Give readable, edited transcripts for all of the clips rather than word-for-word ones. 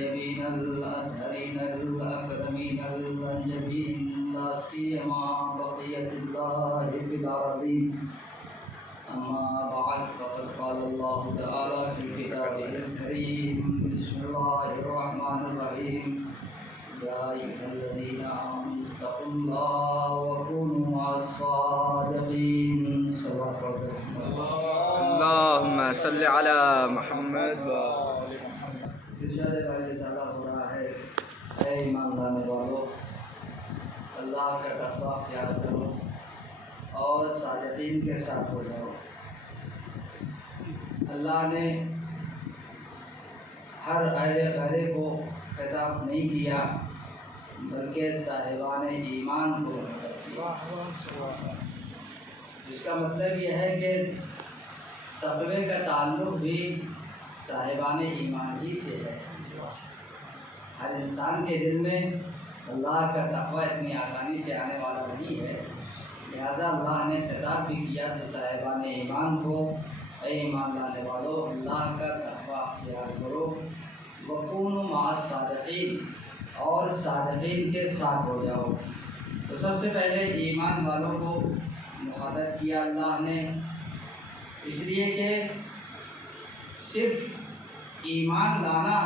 الطيبين الأطهرين الأكرمين الأنجبين لا سيما بقية الله في الأرضين. أما بعد فقد قال الله تعالى في كتابه الكريم بسم الله الرحمن الرحيم يا أيها الذين آمنوا اتقوا الله وكونوا مع الصادقين. اللهم صل على محمد. ارشاد باری تعالیٰ ہو رہا ہے اے ایمان لانے والو اللہ کا تقویٰ اختیار کرو اور صادقین کے ساتھ ہو جاؤ. اللہ نے ہر اہل گھرے کو خطاب نہیں کیا بلکہ صاحبان ایمان کو کیا. اس کا مطلب یہ ہے کہ تقوی کا تعلق بھی صاحبان ایمان ہی سے ہے. ہر انسان کے دل میں اللہ کا تقوی اتنی آسانی سے آنے والا نہیں ہے، لہذا اللہ نے خطاب بھی کیا تو صاحبان ایمان کو اے ایمان لانے والو اللہ کا تقوی اختیار کرو وکونوا مع الصادقین اور صادقین کے ساتھ ہو جاؤ. تو سب سے پہلے ایمان والوں کو مخاطب کیا اللہ نے اس لیے کہ صرف ایمان لانا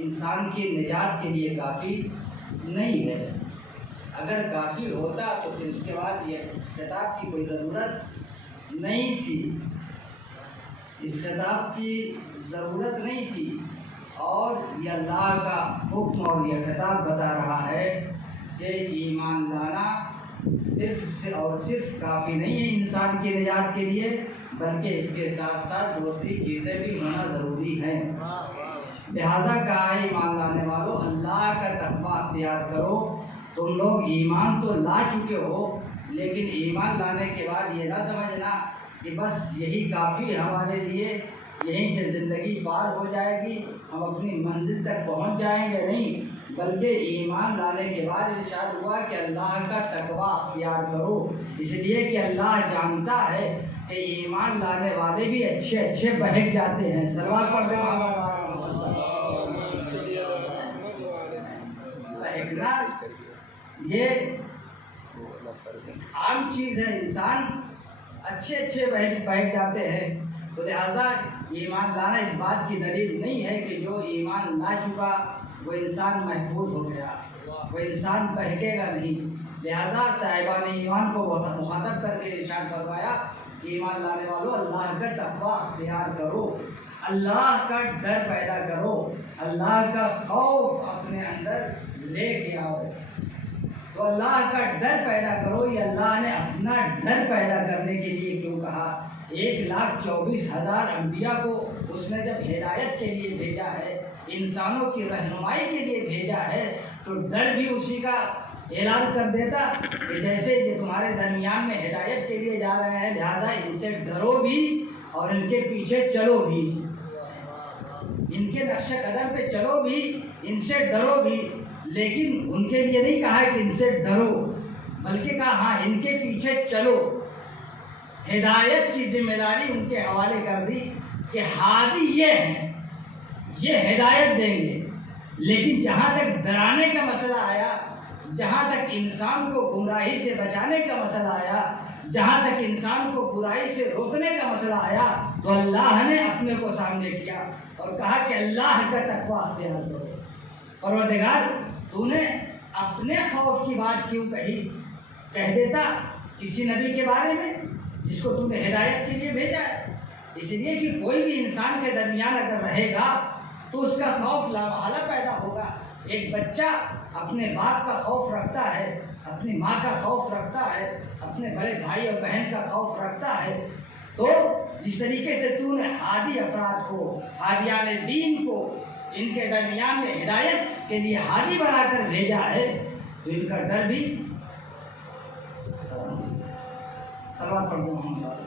انسان کی نجات کے لیے کافی نہیں ہے. اگر کافی ہوتا تو پھر اس کے بعد یہ اس خطاب کی کوئی ضرورت نہیں تھی. اس خطاب کی ضرورت نہیں تھی اور یہ اللہ کا حکم اور یہ خطاب بتا رہا ہے کہ ایمان لانا صرف اور صرف کافی نہیں ہے انسان کی نجات کے لیے بلکہ اس کے ساتھ ساتھ دوسری چیزیں بھی ہونا ضروری ہیں. لہذا کہا ہے ایمان لانے والوں اللہ کا تقویٰ اختیار کرو. تم لوگ ایمان تو لا چکے ہو لیکن ایمان لانے کے بعد یہ نہ سمجھنا کہ بس یہی کافی ہے ہمارے لیے، یہیں سے زندگی پار ہو جائے گی، ہم اپنی منزل تک پہنچ جائیں گے. نہیں، بلکہ ایمان لانے کے بعد ارشاد ہوا کہ اللہ کا تقویٰ اختیار کرو. اس لیے کہ اللہ جانتا ہے کہ ایمان لانے والے بھی اچھے اچھے بہک جاتے ہیں. صلوات پڑھتے ہیں. بہکنا یہ عام چیز ہے، انسان اچھے اچھے بہک جاتے ہیں. تو لہٰذا ایمان لانا اس بات کی دلیل نہیں ہے کہ جو ایمان لا چکا وہ انسان محفوظ ہو گیا، وہ انسان بہکے گا نہیں. لہذا صاحبان ایمان کو مخاطب کر کے ارشاد فرمایا کہ ایمان لانے والوں اللہ کا تقویٰ اختیار کرو، اللہ کا ڈر پیدا کرو، اللہ کا خوف اپنے اندر لے کے آؤ. تو اللہ کا ڈر پیدا کرو. یہ اللہ نے اپنا ڈر پیدا کرنے کے لیے کیوں کہا؟ 1,24,000 انبیاء کو اس نے جب ہدایت کے لیے بھیجا ہے، انسانوں کی رہنمائی کے لیے بھیجا ہے، تو ڈر بھی اسی کا اعلان کر دیتا کہ جیسے یہ تمہارے درمیان میں ہدایت کے لیے جا رہے ہیں لہذا ان سے ڈرو بھی اور ان کے پیچھے چلو بھی، ان کے نقش قدم پہ چلو بھی، ان سے ڈرو بھی. لیکن ان کے لیے نہیں کہا کہ ان سے ڈرو بلکہ کہا ہاں ان کے پیچھے چلو. ہدایت کی ذمہ داری ان کے حوالے کر دی کہ ہادی یہ ہیں، یہ ہدایت دیں گے. لیکن جہاں تک ڈرانے کا مسئلہ آیا، جہاں تک انسان کو گمراہی سے بچانے کا مسئلہ آیا، جہاں تک انسان کو برائی سے روکنے کا مسئلہ آیا تو اللہ نے اپنے کو سامنے کیا اور کہا کہ اللہ کا تقویٰ اختیار کرو. پروردگار تو نے اپنے خوف کی بات کیوں کہی؟ کہہ دیتا کسی نبی کے بارے میں جس کو تو نے ہدایت کے لیے بھیجا ہے. اس لیے کہ کوئی بھی انسان کے درمیان اگر رہے گا تو اس کا خوف لامحالہ پیدا ہوگا. ایک بچہ اپنے باپ کا خوف رکھتا ہے، اپنی ماں کا خوف رکھتا ہے، اپنے بڑے بھائی اور بہن کا خوف رکھتا ہے. تو جس طریقے سے تو نے ہادی افراد کو، ہادیان دین کو ان کے درمیان میں ہدایت کے لیے ہادی بنا کر بھیجا ہے تو ان کا ڈر بھی صلوات پڑھ دو محمد.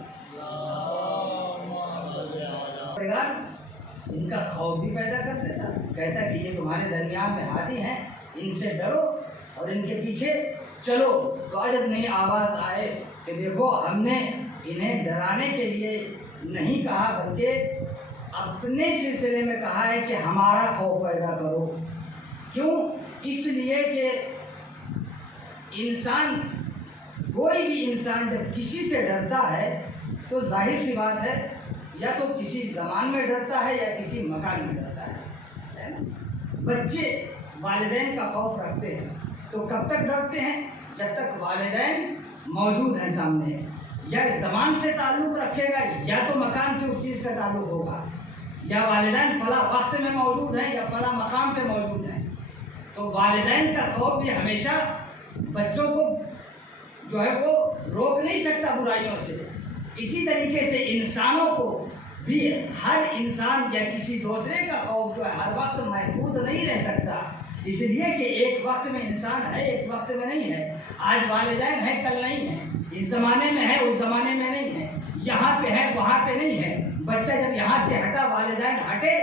ان کا خوف بھی پیدا کر دیتا، کہتا کہ یہ تمہارے درمیان میں ہادی ہیں، ان سے ڈرو اور ان کے پیچھے چلو. تو عجب نہیں آواز آئے کہ دیکھو ہم نے انہیں ڈرانے کے لیے نہیں کہا بلکہ اپنے سلسلے میں کہا ہے کہ ہمارا خوف پیدا کرو. کیوں؟ اس لیے کہ انسان، کوئی بھی انسان جب کسی سے ڈرتا ہے تو ظاہر سی بات ہے یا تو کسی زمان میں ڈرتا ہے یا کسی مکان میں ڈرتا ہے نا؟ بچے والدین کا خوف رکھتے ہیں تو کب تک ڈرتے ہیں؟ جب تک والدین موجود ہیں سامنے. یا زمان سے تعلق رکھے گا یا تو مکان سے اس چیز کا تعلق ہوگا. یا والدین فلاں وقت میں موجود ہیں یا فلاں مقام پہ موجود ہیں. تو والدین کا خوف بھی ہمیشہ بچوں کو جو ہے وہ روک نہیں سکتا برائیوں سے. اسی طریقے سے انسانوں کو بھی ہر انسان یا کسی دوسرے کا خوف جو ہے ہر وقت محفوظ نہیں رہ سکتا. اس لیے کہ ایک وقت میں انسان ہے، ایک وقت میں نہیں ہے. آج والدین ہیں، کل نہیں ہے. اس زمانے میں ہے، اس زمانے میں نہیں ہے. یہاں پہ ہے، وہاں پہ نہیں ہے. بچہ جب یہاں سے ہٹا، والدین ہٹے،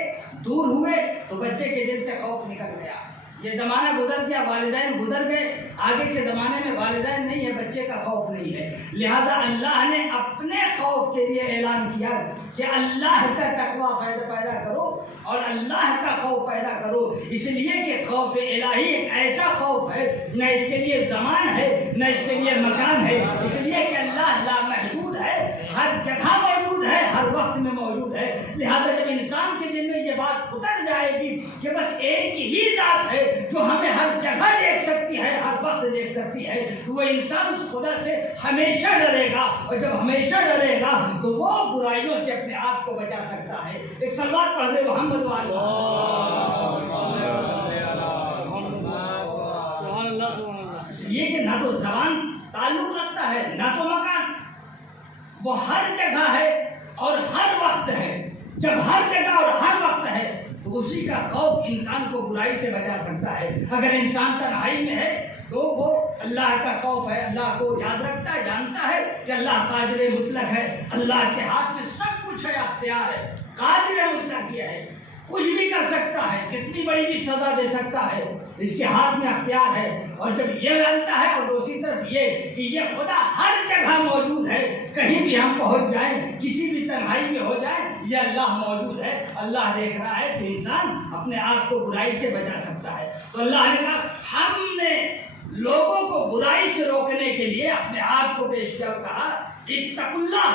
دور ہوئے تو بچے کے دل سے خوف نکل گیا. یہ زمانہ گزر گیا، والدین گزر گئے. آگے کے زمانے میں والدین نہیں ہے، بچے کا خوف نہیں ہے. لہذا اللہ نے اپنے خوف کے لیے اعلان کیا کہ اللہ کا تقوی پیدا کرو اور اللہ کا خوف پیدا کرو. اس لیے کہ خوف الہی ایک ایسا خوف ہے، نہ اس کے لیے زمان ہے نہ اس کے لیے مکان ہے. اس لیے کہ اللہ لامحدود ہے، ہر جگہ موجود ہے، ہر وقت میں موجود ہے. لہذا جب انسان کے دل میں یہ بات اتر جائے گی کہ بس ایک ہی ذات ہے جو ہمیں ہر جگہ دیکھ سکتی ہے، ہر وقت دیکھ سکتی ہے، تو وہ انسان اس خدا سے ہمیشہ ڈرے گا. اور جب ہمیشہ ڈرے گا تو وہ برائیوں سے اپنے آپ کو بچا سکتا ہے. ایک صلوات پڑھ دے محمد والا. اس لیے کہ نہ تو زبان تعلق رکھتا ہے نہ تو مکان، وہ ہر جگہ ہے اور ہر وقت ہے. جب ہر جگہ اور ہر وقت ہے تو اسی کا خوف انسان کو برائی سے بچا سکتا ہے. اگر انسان تنہائی میں ہے تو وہ اللہ کا خوف ہے، اللہ کو یاد رکھتا ہے، جانتا ہے کہ اللہ قادر مطلق ہے، اللہ کے ہاتھ میں سب کچھ ہے، اختیار ہے، قادر مطلق یہ ہے، کچھ بھی کر سکتا ہے، کتنی بڑی بھی سزا دے سکتا ہے، اس کے ہاتھ میں اختیار ہے. اور جب یہ جانتا ہے اور دوسری طرف یہ کہ یہ خدا ہر جگہ موجود ہے، کہیں بھی ہم پہنچ جائیں، کسی بھی تنہائی میں ہو جائیں، یہ اللہ موجود ہے، اللہ دیکھ رہا ہے، تو انسان اپنے آپ کو برائی سے بچا سکتا ہے. تو اللہ نے کہا ہم نے لوگوں کو برائی سے روکنے کے لیے اپنے آپ کو پیش کیا، کہا اتقوا اللہ،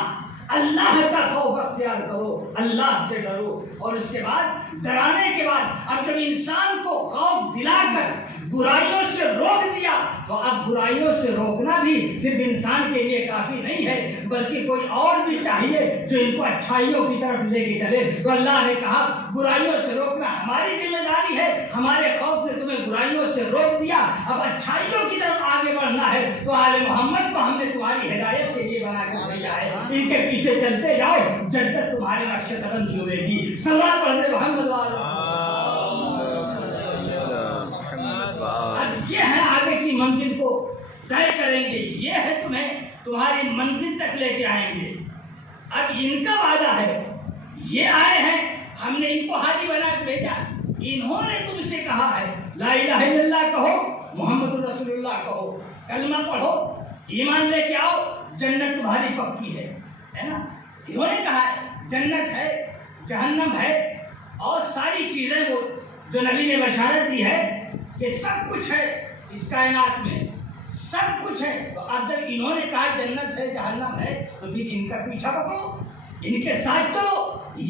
اللہ کا خوف اختیار کرو، اللہ سے ڈرو. اور اس کے بعد ڈرانے کے بعد اب جب انسان کو خوف دلا کر برائیوں سے روک دیا تو اب برائیوں سے روکنا بھی صرف انسان کے لیے کافی نہیں ہے، بلکہ کوئی اور بھی چاہیے جو ان کو اچھائیوں کی طرف لے کے چلے. تو اللہ نے کہا برائیوں سے روکنا ہماری ذمہ داری ہے، ہمارے خوف نے تمہیں برائیوں سے روک دیا، اب اچھائیوں کی طرف آگے بڑھنا ہے. تو آل محمد کو ہم نے تمہاری ہدایت کے لیے بنا کر بھیجا ہے، ان کے پیچھے چلتے جاؤ، جنت تمہارے نقش قدم چومے گی. سلام پڑھنے محمد والا. اب یہ ہے آگے کی منزل کو طے کریں گے، یہ ہے تمہیں تمہاری منزل تک لے کے آئیں گے. اب ان کا وعدہ ہے، یہ آئے ہیں، ہم نے ان کو ہادی بنا کے بھیجا، انہوں نے تم سے کہا ہے لا الہ الا اللہ کہو، محمد رسول اللہ کہو، کلمہ پڑھو، ایمان لے کے آؤ، جنت تمہاری پکی ہے نا. انہوں نے کہا ہے جنت ہے، جہنم ہے اور ساری چیزیں وہ جو نبی نے بشارت دی ہے کہ سب کچھ ہے اس کائنات میں، سب کچھ ہے. تو اب جب انہوں نے کہا جنت ہے، جہنم ہے، تو پھر ان کا پیچھا پکڑو، ان کے ساتھ چلو،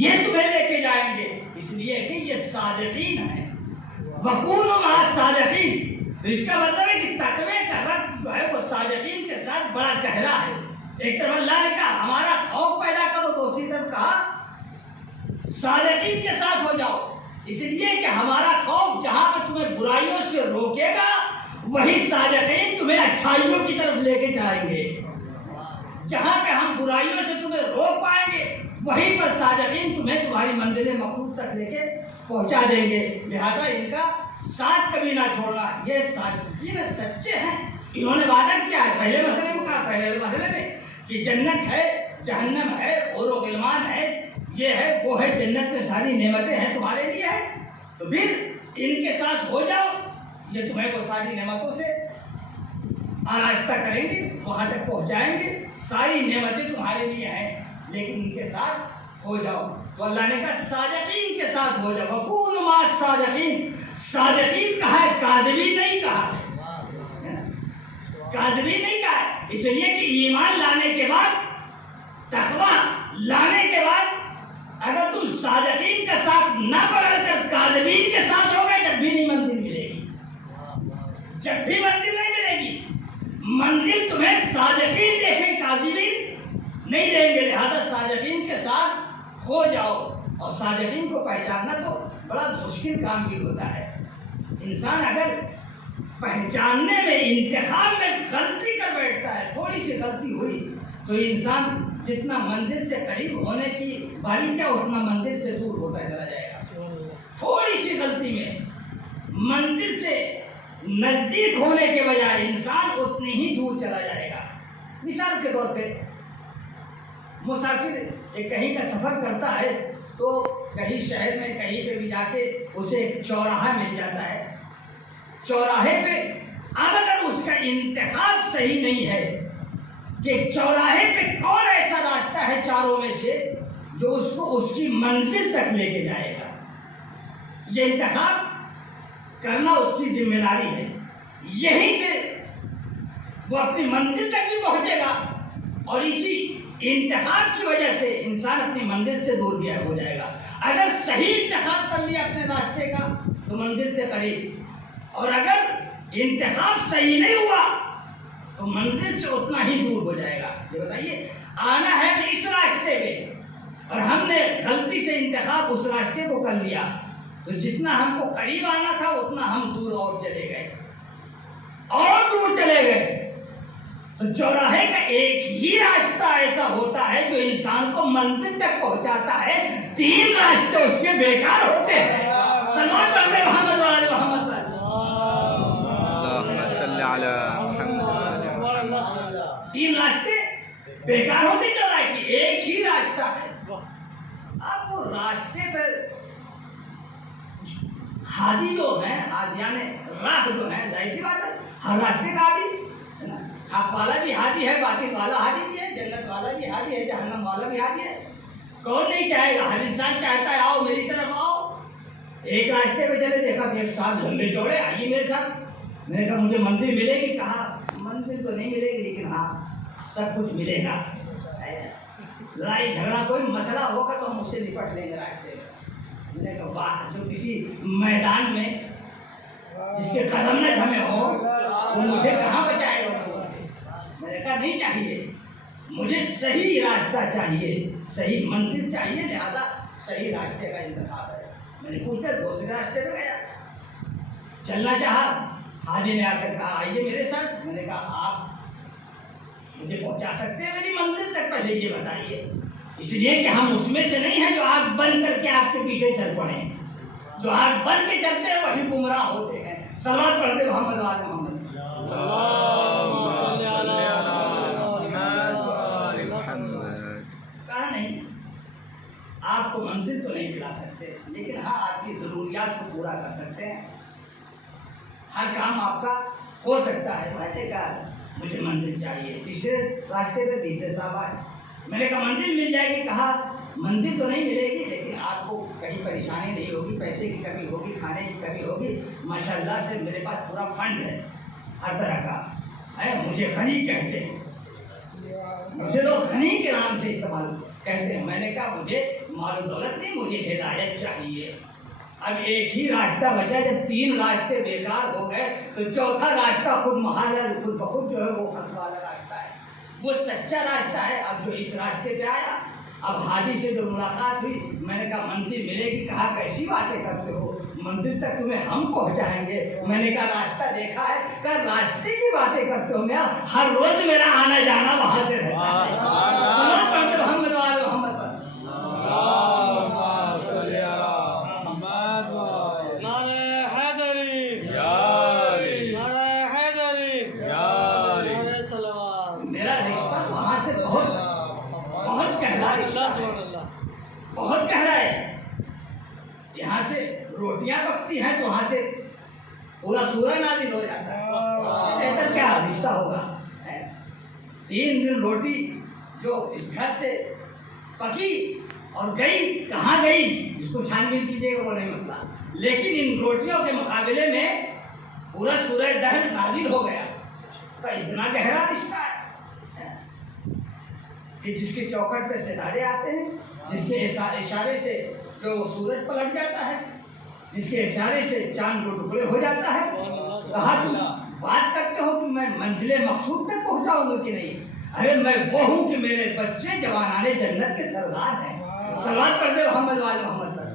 یہ تمہیں لے کے جائیں گے. اس لیے کہ یہ صادقین ہیں، وَكُونُوا مَعَ الصَّادِقِينَ. تو اس کا مطلب ہے کہ تقوی کا ربط جو ہے وہ صادقین کے ساتھ بڑا گہرا ہے. ایک طرف اللہ نے کہا ہمارا خوف پیدا کرو، دوسری طرف کہا صادقین کے ساتھ ہو جاؤ. اس لیے کہ ہمارا خوف جہاں پہ تمہیں برائیوں سے روکے گا وہی صادقین تمہیں اچھائیوں کی طرف لے کے جائیں گے. جہاں پہ ہم برائیوں سے تمہیں روک پائیں گے وہیں پر صادقین تمہیں تمہاری منزل مقصود تک لے کے پہنچا دیں گے. لہذا ان کا ساتھ کبھی نہ چھوڑنا. یہ صادقین سچے ہیں، انہوں نے وعدہ کیا ہے پہلے مسئلے میں کہا، پہلے مسئلے میں کہ جنت ہے، جہنم ہے، اور و غلمان ہے، یہ ہے وہ ہے، جنت میں ساری نعمتیں ہیں تمہارے لیے ہے. تو پھر ان کے ساتھ ہو جاؤ، یہ تمہیں وہ ساری نعمتوں سے آراستہ کریں گے، وہاں تک پہنچائیں گے، ساری نعمتیں تمہارے لیے ہیں، لیکن ان کے ساتھ ہو جاؤ. تو اللہ نے کہا صادقین کے ساتھ ہو جاؤ، وَكُونُوا مَعَ الصَّادِقِينَ۔ صادقین کہا ہے، کاذبین نہیں کہا ہے، کاذبین نہیں کہا ہے، اس لیے کہ ایمان لانے کے بعد، تقویٰ لانے کے بعد اگر تم صادقین کا ساتھ نہ پکڑ کر کاذبین کے ساتھ ہو گئے، جب بھی نہیں منزل ملے گی، جب بھی منزل نہیں ملے گی۔ منزل تمہیں صادقین دیکھیں، کاذبین نہیں دیں گے، لہذا صادقین کے ساتھ ہو جاؤ۔ اور صادقین کو پہچاننا تو بڑا مشکل کام بھی ہوتا ہے۔ انسان اگر پہچاننے میں، انتخاب میں غلطی کر بیٹھتا ہے، تھوڑی سی غلطی ہوئی تو انسان جتنا منزل سے قریب ہونے کی باری کیا، اتنا منزل سے دور ہوتا چلا جائے گا۔ تھوڑی سی غلطی میں منزل سے نزدیک ہونے کے بجائے انسان اتنی ہی دور چلا جائے گا۔ مثال کے طور پہ مسافر ایک کہیں کا سفر کرتا ہے تو کہیں شہر میں کہیں پہ بھی جا کے اسے ایک چوراہا مل جاتا ہے۔ چوراہے پہ اگر اس کا انتخاب صحیح نہیں ہے کہ چوراہے پہ کون ایسا راستہ ہے چاروں میں سے جو اس کو اس کی منزل تک لے کے جائے گا، یہ انتخاب کرنا اس کی ذمہ داری ہے۔ یہیں سے وہ اپنی منزل تک بھی پہنچے گا، اور اسی انتخاب کی وجہ سے انسان اپنی منزل سے دور بھی ہو جائے گا۔ اگر صحیح انتخاب کر لیا اپنے راستے کا تو منزل سے قریب، اور اگر انتخاب صحیح نہیں ہوا تو منزل سے اتنا ہی دور ہو جائے گا۔ یہ بتائیے، آنا ہے اس راستے پہ اور ہم نے غلطی سے انتخاب اس راستے کو کر لیا تو جتنا ہم کو قریب آنا تھا اتنا ہم دور اور چلے گئے، اور دور چلے گئے۔ تو چوراہے کا ایک ہی راستہ ایسا ہوتا ہے جو انسان کو منزل تک پہنچاتا ہے، تین راستے اس کے بیکار ہوتے ہیں۔ سلمان پڑھتے محمد وآل محمد، اللہم صلی علی محمد۔ تین راستے بیکار ہوتے چوراہے کی، ایک ہی راستہ ہے۔ آپ وہ راستے پر ہادی جو ہیں، ہادیان راہ جو ہیں، ظاہر سی بات ہے ہر راستے کا ہادی، حق والا بھی ہادی ہے، باطل والا ہادی بھی ہے، جنت والا بھی ہادی ہے، جہنم والا بھی ہادی ہے۔ کون نہیں چاہے گا؟ ہر انسان چاہتا ہے آؤ میری طرف آؤ۔ ایک راستے پہ چلے، دیکھا کہ ایک صاحب لمبے چوڑے، آئیے میرے ساتھ۔ میں نے کہا مجھے منزل ملے گی؟ کہا منزل تو نہیں ملے گی لیکن ہاں سب کچھ ملے گا۔ لڑائی جھگڑا کوئی مسئلہ ہوگا تو ہم اس سے نپٹ لیں گے راستے میں۔ میں نے کہا واہ، جو کسی میدان میں جس کے قدم نہ تھمے ہو وہ مجھے کہاں بچائے گا؟ میں نے کہا نہیں چاہیے، مجھے صحیح راستہ چاہیے، صحیح منزل چاہیے، لہذا صحیح راستے کا انتخاب ہے۔ میں نے پوچھا، دوسرے راستے پہ گیا، چلنا چاہا، حاجی نے آ کر کہا آئیے میرے ساتھ۔ میں نے کہا آپ مجھے پہنچا سکتے ہیں میری منزل تک؟ پہلے یہ بتائیے۔ اس لیے کہ ہم اس میں سے نہیں ہیں جو آگ بند کر کے آپ کے پیچھے چل پڑے، جو آگ بند کے چلتے ہیں وہی گمراہ ہوتے ہیں۔ صلوات پڑھتے محمد وآل محمد۔ کہا نہیں، آپ کو منزل تو نہیں دلا سکتے لیکن ہاں آپ کی ضروریات کو پورا کر سکتے ہیں، ہر کام آپ کا ہو سکتا ہے۔ میں نے کہا مجھے منزل چاہیے۔ تیسرے راستے پہ تیسرے صاحب آئے، میں نے کہا منزل مل جائے گی؟ کہا منزل تو نہیں ملے گی لیکن آپ کو کہیں پریشانی نہیں ہوگی، پیسے کی کمی ہوگی، کھانے کی کمی ہوگی، ماشاءاللہ سے میرے پاس پورا فنڈ ہے ہر طرح کا ہے، مجھے غنی کہتے ہیں، مجھے لوگ غنی کے نام سے استعمال کہتے ہیں۔ میں نے کہا مجھے مال و دولت نہیں، مجھے ہدایت چاہیے۔ اب ایک ہی راستہ بچا، جب تین راستے بیکار ہو گئے تو چوتھا راستہ خود محال خود بخود جو ہے وہ حق والا راستہ ہے، وہ سچا راستہ ہے۔ اب جو اس راستے پہ آیا، اب حاجی سے جو ملاقات ہوئی، میں نے کہا منزل ملے گی؟ کہا کیسی باتیں کرتے ہو، منزل تک تمہیں ہم پہنچائیں گے۔ میں نے کہا راستہ دیکھا ہے؟ کہا راستے کی باتیں کرتے ہو، میں ہر روز میرا آنا جانا وہاں سے رہتا ہے۔ محمد وآل محمد۔ بہت گہرا ہے، یہاں سے روٹیاں پکتی ہیں تو وہاں سے پورا سورج نازل ہو جاتا ہے، بہتر کیا رشتہ ہوگا؟ 3 دن روٹی جو اس گھر سے پکی اور گئی کہاں گئی اس کو چھان بین کیجیے گا وہ نہیں مسئلہ، لیکن ان روٹیوں کے مقابلے میں پورا سورہ دہر نازل ہو گیا کا اتنا گہرا رشتہ ہے کہ جس کی چوکھٹ پہ ستارے آتے ہیں، جس کے اشارے سے جو سورج پلٹ جاتا ہے، جس کے اشارے سے چاند دو ٹکڑے ہو جاتا ہے. کہا تم بات کرتے ہو کہ میں منزل مقصود تک پہنچاؤں گا کہ نہیں؟ ارے میں وہ ہوں کہ میرے بچے جوانان جنت کے سردار ہیں. صلوات پڑھ دے محمد وآل محمد پر.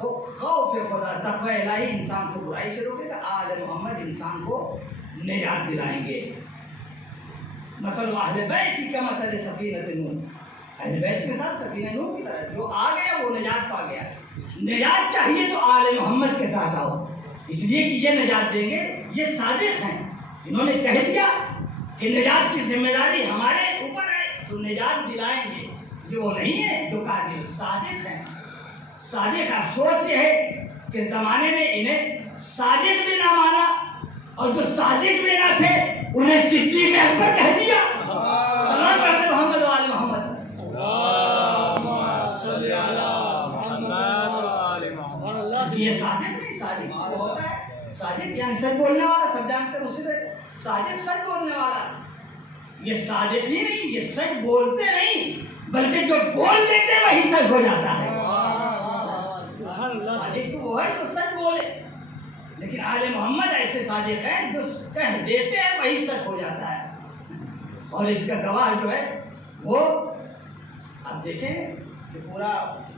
تو خوف خدا تقوی الہی انسان کو برائی سے روکے گا. آل محمد انسان کو نجات دلائیں گے. مثل اہل بیت کا مثل سفینۃ نوح، اہل بیت کے ساتھ سفینہ نوح کی طرح جو آ گیا وہ نجات پا گیا. نجات چاہیے تو آل محمد کے ساتھ آؤ، اس لیے کہ یہ نجات دیں گے. یہ صادق ہیں، انہوں نے کہہ دیا کہ نجات کی ذمہ داری ہمارے اوپر ہے تو نجات دلائیں گے. یہ وہ نہیں ہے جو کاذب، صادق ہیں. صادق افسوس یہ ہے کہ زمانے میں انہیں صادق بھی نہ مانا اور جو صادق بھی نہ تھے انہیں صدیق اکبر کہہ دیا. سلام پڑھتے محمد وآل محمد. یہ صادق نہیں، صادق وہ ہوتا ہے صادق یعنی سچ بولنے والا. سب جانتے ہیں اسی طرح صادق سچ بولنے والا. یہ صادق ہی نہیں، یہ سچ بولتے نہیں بلکہ جو بول دیتے وہی سچ ہو جاتا ہے. صادق تو وہ ہے جو سچ بولے، لیکن آل محمد ایسے صادق ہیں جو کہہ دیتے ہیں وہی سچ ہو جاتا ہے. اور اس کا گواہ جو ہے وہ آپ دیکھیں کہ پورا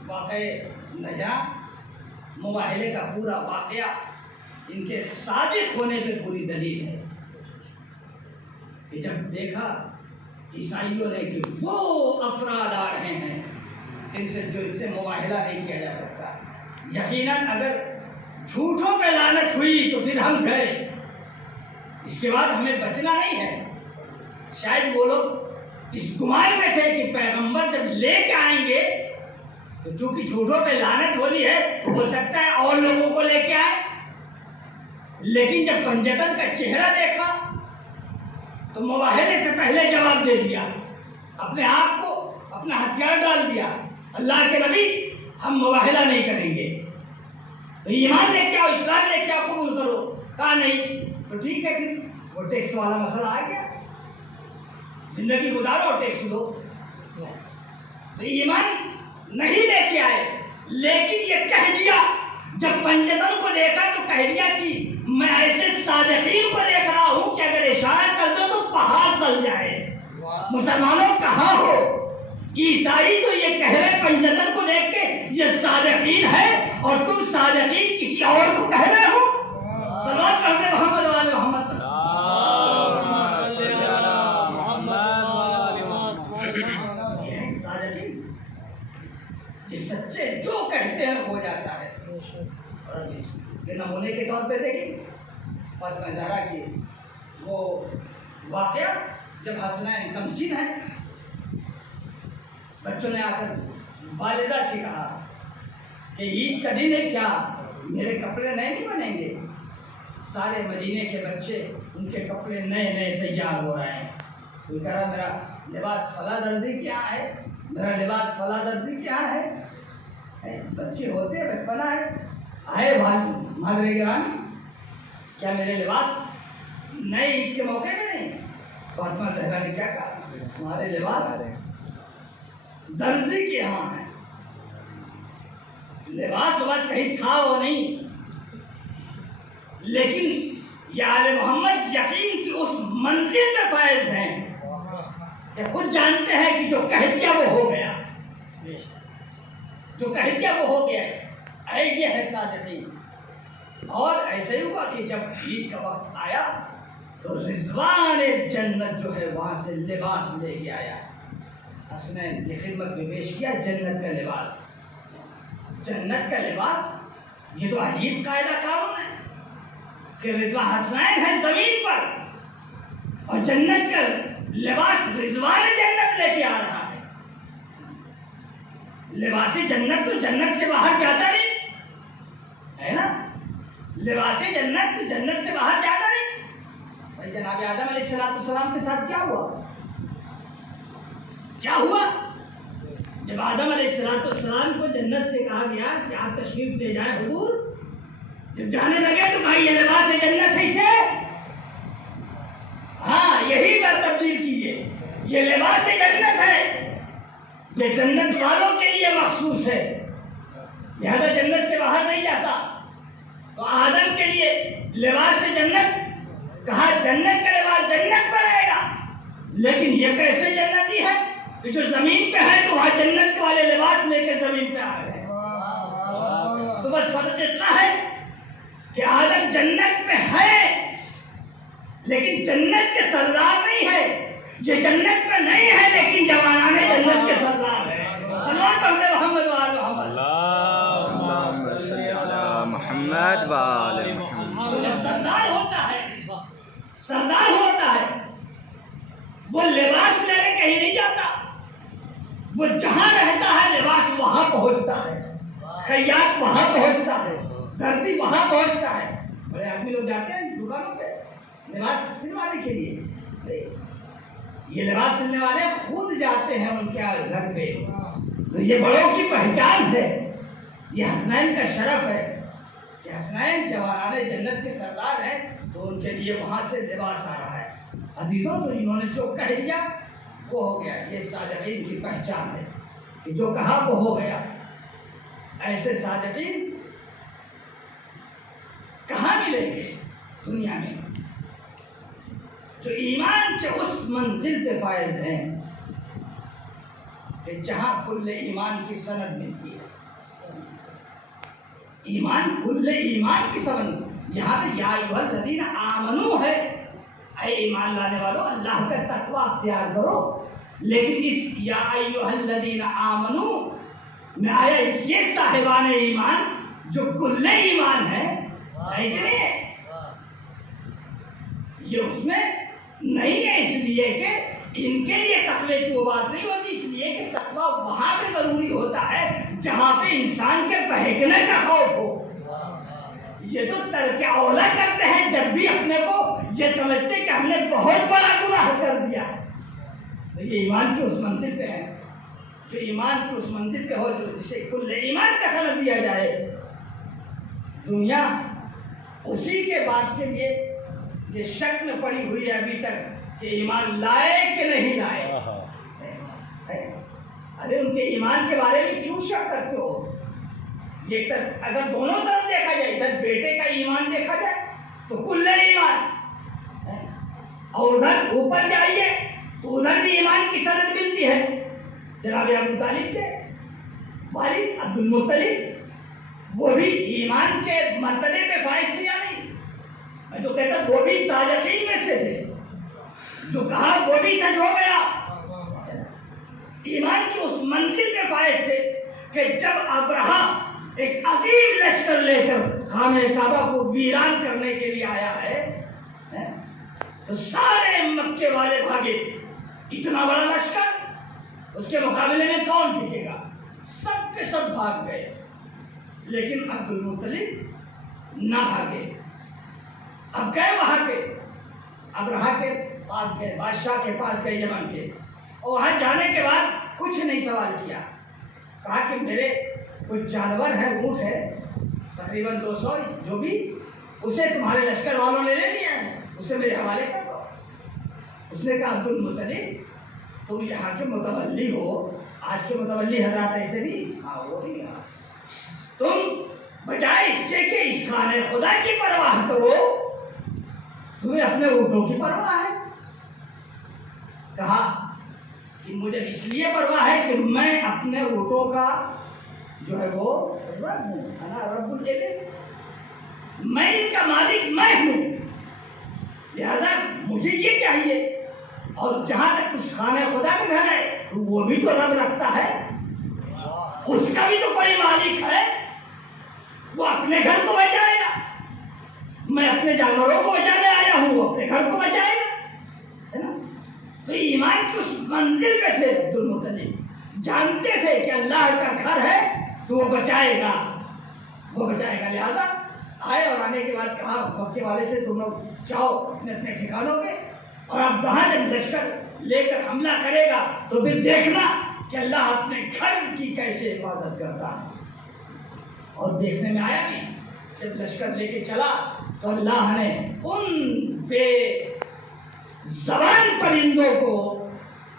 واقعہ نجات مباہلے کا پورا واقعہ ان کے صادق ہونے پہ پوری دلیل ہے. کہ جب دیکھا عیسائیوں نے کہ وہ افراد آ رہے ہیں ان سے مباہلہ نہیں کیا جا سکتا. یقیناً اگر جھوٹوں پہ لعنت ہوئی تو پھر ہم گئے، اس کے بعد ہمیں بچنا نہیں ہے. شاید وہ لوگ اس گمان میں تھے کہ پیغمبر جب لے کے آئیں گے تو چونکہ جھوٹوں پہ لعنت ہونی ہے تو ہو سکتا ہے اور لوگوں کو لے کے آئے. لیکن جب پنجتن کا چہرہ دیکھا تو مباہلے سے پہلے جواب دے دیا، اپنے آپ کو اپنا ہتھیار ڈال دیا. اللہ کے نبی ہم مباہلہ نہیں کریں گے، تو ایمان لے کے آؤ، اسلام لے کے آؤ، قبول کرو. کہا نہیں تو ٹھیک ہے. پھر وہ ٹیکس والا مسئلہ آ گیا، زندگی گزارو اور ٹیکس دو. تو ایمان نہیں لے کے آئے، لیکن یہ کہہ دیا جب پنجتن کو دیکھا تو کہہ دیا کہ میں ایسے صادقین کو دیکھ رہا ہوں کہ اگر اشارہ کر دو تو پہاڑ ٹل جائے. مسلمانوں کہاں ہو؟ عیسائی تو یہ کہہ رہے پنجتن کو دیکھ کے یہ صادقین ہے اور تم صادقین کسی اور کو کہہ رہے ہو. صلوات پڑھتے محمد وآل محمد. سچے جو کہتے ہیں ہو جاتا ہے. اور یہ نمونے کے طور پہ دیکھیں فاطمہ زہرا کی وہ واقعہ جب حسنین تمثیل ہیں، بچوں نے آ کر والدہ سے کہا کہ عید کا دن ہے، کیا میرے کپڑے نئے نہیں بنیں گے؟ سارے مدینے کے بچے ان کے کپڑے نئے نئے تیار ہو رہے ہیں. کوئی کہہ رہا میرا لباس فلاں درزی کیا ہے، میرا لباس فلاں درزی کیا ہے. بچے ہوتے ہیں، بچپنا ہے. آئے مادر گرامی کیا میرے لباس نئے عید کے موقع میں نہیں؟ فاطمہ زہرا نے کیا کہا؟ تمہارے لباس درزی کے یہاں ہے. لباس بس کہیں تھا وہ نہیں، لیکن یہ آل محمد یقین کی اس منزل میں فائز ہیں کہ خود جانتے ہیں کہ جو کہہ دیا وہ ہو گیا، جو کہہ دیا وہ ہو گیا. یہ ہے صادقین. اور ایسے ہی ہوا کہ جب عید کا وقت آیا تو رضوان جنت جو ہے وہاں سے لباس لے کے آیا. حسنین کی خدمت میں پیش کیا جنت کا لباس. جنت کا لباس یہ تو عجیب قاعدہ قانون ہے کہ رضوان حسنین ہے زمین پر اور جنت کا لباس رضوان جنت لے کے آ رہا ہے. لباس جنت تو جنت سے باہر جاتا نہیں ہے نا. لباس جنت تو جنت سے باہر جاتا نہیں. بھائی جناب آدم علیہ السلام کے ساتھ کیا ہوا؟ کیا ہوا؟ جب آدم علیہ السلام کو جنت سے کہا گیا کہ آپ تشریف لے جائیں حضور، جب جانے لگے تو کہا یہ لباس جنت ہے اسے، ہاں یہی پر تبدیل کیجیے، یہ لباس جنت ہے، یہ جنت والوں کے لیے مخصوص ہے، لہذا جنت سے باہر نہیں جاتا۔ تو آدم کے لیے لباس جنت کہا، جنت کا لباس جنت پر رہے گا، لیکن یہ کیسے جنتی ہے کہ جو زمین پہ ہے تو وہاں جنت والے لباس لے کے زمین پہ آ رہے ہیں۔ تو بس فرق اتنا ہے کہ آدم جنت میں ہے لیکن جنت کے سردار نہیں ہے، یہ جنت میں نہیں ہے لیکن جوانان جنت کے سردار ہیں۔ سلام پڑھتے محمد وآل محمد۔ اللہم صلی علی محمد وآل محمد۔ تو جب سردار ہوتا ہے، سردار ہوتا ہے، وہ لباس لینے کہیں نہیں جاتا، وہ جہاں رہتا ہے لباس وہاں پہنچتا ہے، خیاط وہاں پہنچتا ہے، دردی وہاں پہنچتا ہے۔ بڑے آدمی لوگ جاتے ہیں دکانوں پہ لباس سلوانے کے لیے، یہ لباس سلنے والے خود جاتے ہیں ان کے گھر پہ، تو یہ بڑوں کی پہچان ہے، یہ حسنین کا شرف ہے کہ حسنین جوانان جنت کے سردار ہیں، تو ان کے لیے وہاں سے لباس آ رہا ہے۔ عزیزوں تو انہوں نے جو کہہ دیا وہ ہو گیا، یہ صادقین کی پہچان ہے کہ جو کہا وہ ہو گیا۔ ایسے صادقین کہاں ملیں گے دنیا میں جو ایمان کے اس منزل پہ فائز ہیں کہ جہاں کل ایمان کی سند ملتی ہے، ایمان کل ایمان کی سند۔ یہاں پہ یا ایھا الذین آمنو ہے، اے ایمان لانے والو اللہ کا تقوی اختیار کرو، لیکن اس یا ایھا الذین آمنو میں آیا یہ صاحبان ایمان جو کل ایمان ہے کہ نہیں ہے؟ یہ اس میں نہیں ہے، اس لیے کہ ان کے لیے تقوی کی وہ بات نہیں ہوتی، اس لیے کہ تقوی وہاں پہ ضروری ہوتا ہے جہاں پہ انسان کے بہکنے کا خوف ہو۔ یہ تو ترک اولا کرتے ہیں جب بھی اپنے کو یہ سمجھتے کہ ہم نے بہت بڑا گناہ کر دیا ہے، تو یہ ایمان کی اس منزل پہ ہے، جو ایمان کی اس منزل پہ ہو، جو جسے کل ایمان کا سند دیا جائے۔ دنیا اسی کے بات کے لیے یہ شک میں پڑی ہوئی ہے ابھی تک کہ ایمان لائے کہ نہیں لائے۔ ارے ان کے ایمان کے بارے میں کیوں شک کرتے ہو؟ یہ اگر دونوں طرف دیکھا جائے، ادھر بیٹے کا ایمان دیکھا جائے تو کل ایمان، اور ادھر اوپر جائیے تو ادھر بھی ایمان کی سند ملتی ہے۔ جناب ابو طالب کے والد عبد المطلب وہ بھی ایمان کے مرتبے پہ فائز تھے یا نہیں؟ میں تو کہتا وہ بھی صادقین میں سے تھے، جو کہا وہ بھی سچ ہو گیا۔ ایمان کی اس منزل میں فائز تھے کہ جب ابرہہ ایک عظیم لشکر لے کر خانہ کعبہ کو ویران کرنے کے لیے آیا ہے تو سارے مکے والے بھاگے، اتنا بڑا لشکر اس کے مقابلے میں کون ٹکے گا؟ سب کے سب بھاگ گئے، لیکن عبد المطلب نہ بھاگے۔ اب گئے وہاں پہ ابرہہ کے پاس گئے، بادشاہ کے پاس گئے یمن کے، اور وہاں جانے کے بعد کچھ نہیں سوال کیا، کہا کہ میرے کچھ جانور ہیں، اونٹ ہے تقریباً 200 جو بھی، اسے تمہارے لشکر والوں نے لے لیا ہے، اسے میرے حوالے کر دو۔ اس نے کہا عبد المطلب تم یہاں کے متولی ہو، آج کے متولی حضرات ایسے نہیں، ہاں وہ نہیں، تم بجائے اس کے کہ اس خانہ خدا کی پرواہ کرو، تمہیں اپنے اونٹوں کی پرواہ ہے۔ کہا کہ مجھے اس لیے پرواہ ہے کہ میں اپنے اونٹوں کا جو ہے وہ رب ہوں، انا رب الابل، میں ان کا مالک میں ہوں، لہذا مجھے یہ چاہیے۔ اور جہاں تک اس خانہ خدا کا گھر ہے تو وہ بھی تو رب رکھتا ہے، اس کا بھی تو کوئی مالک ہے، وہ اپنے گھر کو بچائے گا، میں اپنے جانوروں کو بچانے آیا ہوں، وہ اپنے گھر کو بچائے گا، ہے نا؟ تو ایمان کی اس منزل پہ تھے عبد المطلب، جانتے تھے کہ اللہ کا گھر ہے تو وہ بچائے گا، وہ بچائے گا۔ لہذا آئے اور آنے کے بعد کہا مکے والے سے تم لوگ جاؤ اپنے اپنے ٹھکانوں پہ، اور اب وہاں جب لشکر لے کر حملہ کرے گا تو پھر دیکھنا کہ اللہ اپنے گھر کی کیسے حفاظت کرتا ہے۔ اور دیکھنے میں آیا بھی جب لشکر لے کے چلا تو اللہ نے ان بے زبان پرندوں کو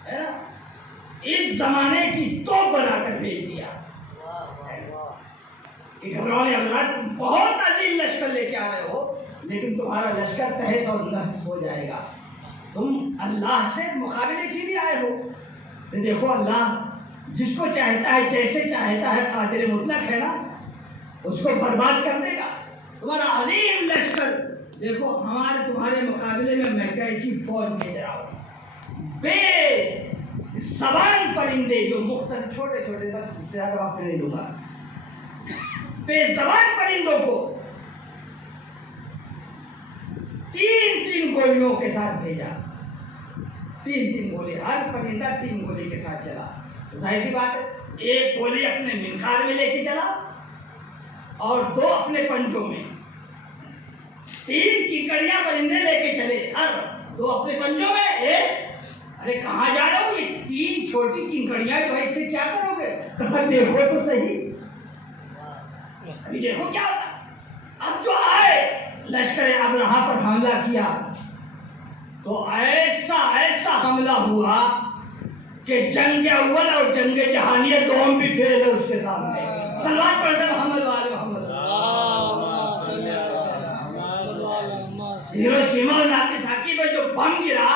ہے نا اس زمانے کی توپ بنا کر بھیج دیا کہ گھبراؤ حضرات، تم بہت عظیم لشکر لے کے آ رہے ہو لیکن تمہارا لشکر تہس اور نحس ہو جائے گا، تم اللہ سے مقابلے کے لیے آئے ہو۔ تو دیکھو اللہ جس کو چاہتا ہے جیسے چاہتا ہے قادر مطلق ہے نا، اس کو برباد کر دے گا۔ تمہارا عظیم لشکر دیکھو تمہارے مقابلے میں میں کیسی فوج بھیج رہا ہوں، بے زبان پرندے جو مختلف چھوٹے چھوٹے، بس اس سے زیادہ وقت نہیں لوں گا، بے زبان پرندوں کو 3 گولیوں کے ساتھ بھیجا، 3 گولی، ہر پرندہ 3 گولی کے ساتھ چلا۔ ظاہر کی بات ہے ایک گولی اپنے منقار میں لے کے چلا اور 2 اپنے پنجوں میں، 3 چیکڑیاں پرندے لے کے چلے، ہر 2 اپنے پنجوں میں، ایک ارے کہاں جا رہا ہوں، یہ 3 چھوٹی کنکڑیاں جو ہے اس سے کیا کرو گے؟ کہا دیکھو تو صحیح، ابھی دیکھو کیا ہوتا۔ اب جو آئے لشکر ابرہہ پر حملہ کیا تو ایسا حملہ ہوا کہ جنگ اول اور جنگ جہانیہ دوم بھی فیل ہے اس کے سامنے۔ صلوات پڑھتے محمد والے محمد، ہیروشیما اور ناگاساکی میں جو بم گرا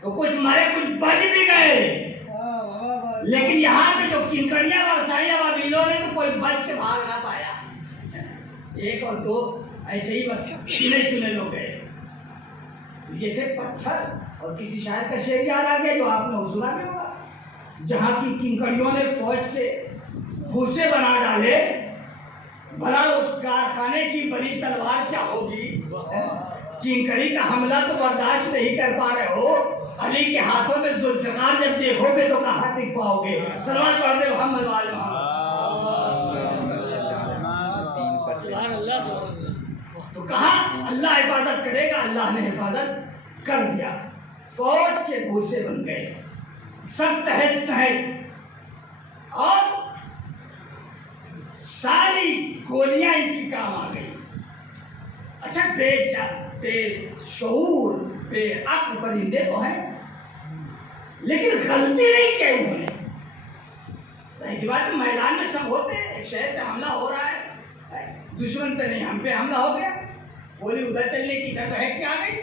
تو کچھ مرے کچھ بچ بھی گئے، لیکن یہاں پہ جو کنکڑیاں برسائیں ابابیلوں نے تو کوئی بچ کے بھاگ نہ پایا، 1 اور 2 ایسے ہی بس چنے لوگ گئے۔ یہ تھے پتھر، اور کسی شاعر کا شعر یاد آ گیا جو آپ نے سنا بھی ہوگا، جہاں کی کنکڑیوں نے فوج کے بھوسے بنا ڈالے، بھلا اس کارخانے کی بنی تلوار کیا ہوگی؟ کنکڑی کا حملہ تو برداشت نہیں کر پا رہے ہو، علی کے ہاتھوں میں ذوالفقار جب دیکھو گے تو کہاں ٹک پاؤ گے؟ صلوات پڑھتے محمد والے محمد۔ تو کہا اللہ حفاظت کرے گا، اللہ نے حفاظت کر دیا، فوج کے بھوسے بن گئے، سب تہس نہس، اور ساری گولیاں ان کی کام آ گئی۔ اچھا بے شعور بے عقل پرندے تو ہیں لیکن غلطی نہیں کی انہوں نے۔ ظاہر سی بات ہے میدان میں سب ہوتے ہیں، ایک شہر پہ حملہ ہو رہا ہے، دشمن پہ نہیں ہم پہ حملہ ہو گیا، گولی ادھر چلنے کی ادھر بہک کے آ گئی۔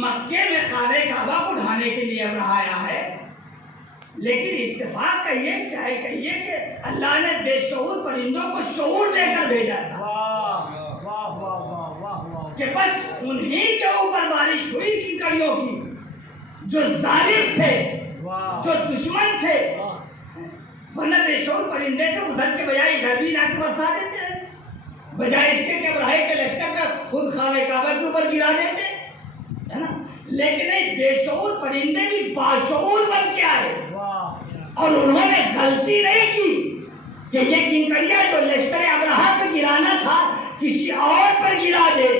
مکے میں خانہ کعبہ کو ڈھانے کے لیے ابرہہ آیا ہے، لیکن اتفاق کہیے کہ اللہ نے بے شعور پرندوں کو شعور دے کر بھیجا تھا کہ بس انہی کے اوپر بارش ہوئی کنکڑیوں کی، جو ظالم تھے، جو دشمن تھے، ورنہ بے شعور پرندے تھے ادھر کے بجائے ادھر بھی لا کے برسا دیتے ہیں، بجائے اس کے کہ ابرہہ کے لشکر پہ خود خانہ کعبہ کے اوپر گرا دیتے، ہے نا؟ لیکن نہیں، بے شعور پرندے بھی باشعور بن کے آئے، اور انہوں نے غلطی نہیں کی کہ یہ کنکڑیاں جو لشکر ابرہہ پہ گرانا تھا کسی اور پر گرا دے۔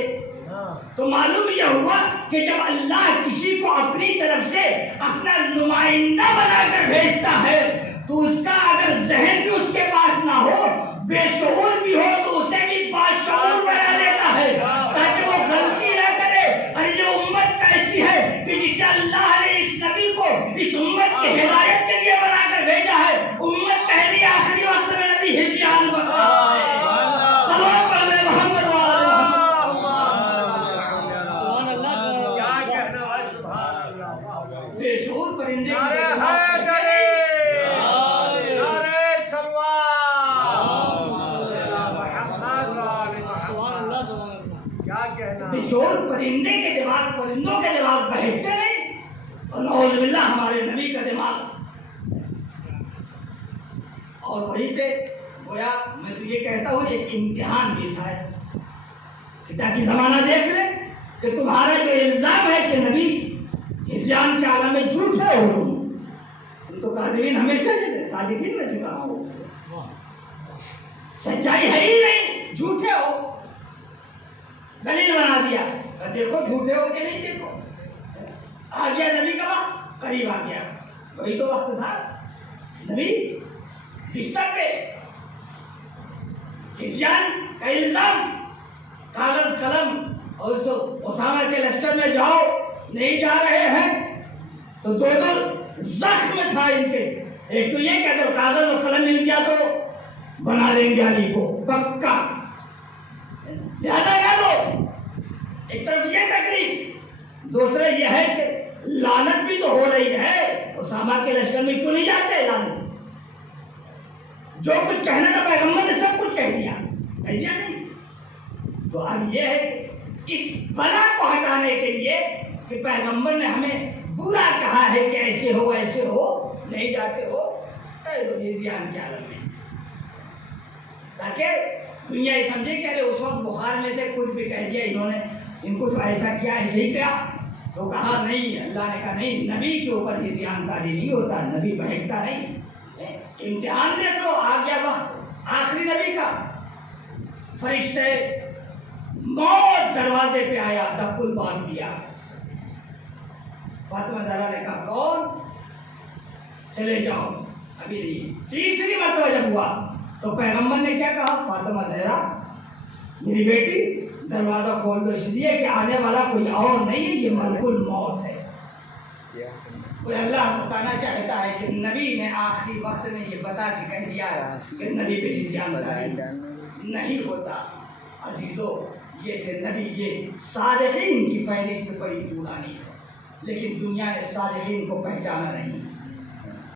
تو معلوم یہ ہوا کہ جب اللہ کسی کو اپنی طرف سے اپنا نمائندہ بنا کر بھیجتا ہے تو اس کا اگر ذہن بھی اس کے پاس نہ ہو، بے شعور بھی ہو، تو اسے بھی باشعور بنا دیتا ہے تاکہ وہ غلطی نہ کرے۔ اور یہ امت کیسی ہے کہ جسے اللہ نے اس نبی کو اس امت کی ہدایت کے لیے بنا کر بھیجا ہے، امت پہلی آخری وقت میں نبی ہزیان بنا ہے۔ صلوات پڑھنے محمد والے محمد۔ بے شعور پرندے بے شعور پرندے کے دماغ، پرندوں کے دماغ بہکتے نہیں، اور نعوذ باللہ ہمارے نبی کا دماغ۔ اور وہیں پہ گویا میں تو یہ کہتا ہوں ایک امتحان بھی تھا کہ تاکہ زمانہ دیکھ لے کہ تمہارا جو الزام ہے کہ نبی ہزیان کے عالم میں جھوٹ ہے، ہو تم تو کاذبین ہمیشہ سے تھے، صادقین میں سے کہاں ہو، سچائی ہے ہی نہیں، جھوٹے ہو، دلیل بنا دیا، دیکھو جھوٹے ہو کہ نہیں دیکھو۔ آ گیا نبی کا وقت، قریب آ گیا، وہی تو وقت تھا نبی بستر پہ عصیان کا الزام، کاغذ قلم اور اسامہ کے لشکر میں جاؤ، نہیں جا رہے ہیں تو دو زخم تھا ان کے، ایک تو یہ کہ اگر کاغذ اور قلم مل گیا تو بنا دیں گے علی کو پکا، لہذا کہہ دو، ایک طرف یہ تکلیف، دوسرا یہ ہے کہ لعنت بھی تو ہو رہی ہے، اسامہ کے لشکر میں کیوں نہیں جاتے لعنت؟ جو کچھ کہنا تھا پیغمبر نے سب کچھ کہہ دیا نہیں؟ تو اب یہ ہے کہ اس بلا کو ہٹانے کے لیے کہ پیغمبر نے ہمیں برا کہا ہے کہ ایسے ہو نہیں جاتے ہو، کہہ دو ہزیان کے عالم میں، تاکہ دنیا یہ سمجھے کہ ارے اس وقت بخار میں تھے، کچھ بھی کہہ دیا انہوں نے، ان کو تو ایسا کیا ایسے ہی کیا، تو کہا نہیں، اللہ نے کہا نہیں، نبی کے اوپر ہزیان تاری نہیں ہوتا، نبی بہکتا نہیں، امتحان دیکھ لو، آ گیا وقت آخری نبی کا، فرشتے موت دروازے پہ آیا، دق الباب کیا، فاطمہ زہرا نے کہا کون؟ چلے جاؤ، ابھی نہیں، تیسری مرتبہ جب ہوا تو پیغمبر نے کیا کہا؟ فاطمہ زہرا میری بیٹی دروازہ کھول دو، اس لیے کہ آنے والا کوئی اور نہیں ہے، یہ ملک الموت ہے۔ کوئی اللہ بتانا چاہتا ہے کہ نبی نے آخری وقت میں یہ بتا کے کہہ دیا کہ نبی پہ ہزیان نہیں ہوتا۔ عزیزو، یہ تھے نبی، یہ صادقین کی فہرست بڑی پورانی ہے، لیکن دنیا نے صادقین کو پہچانا نہیں۔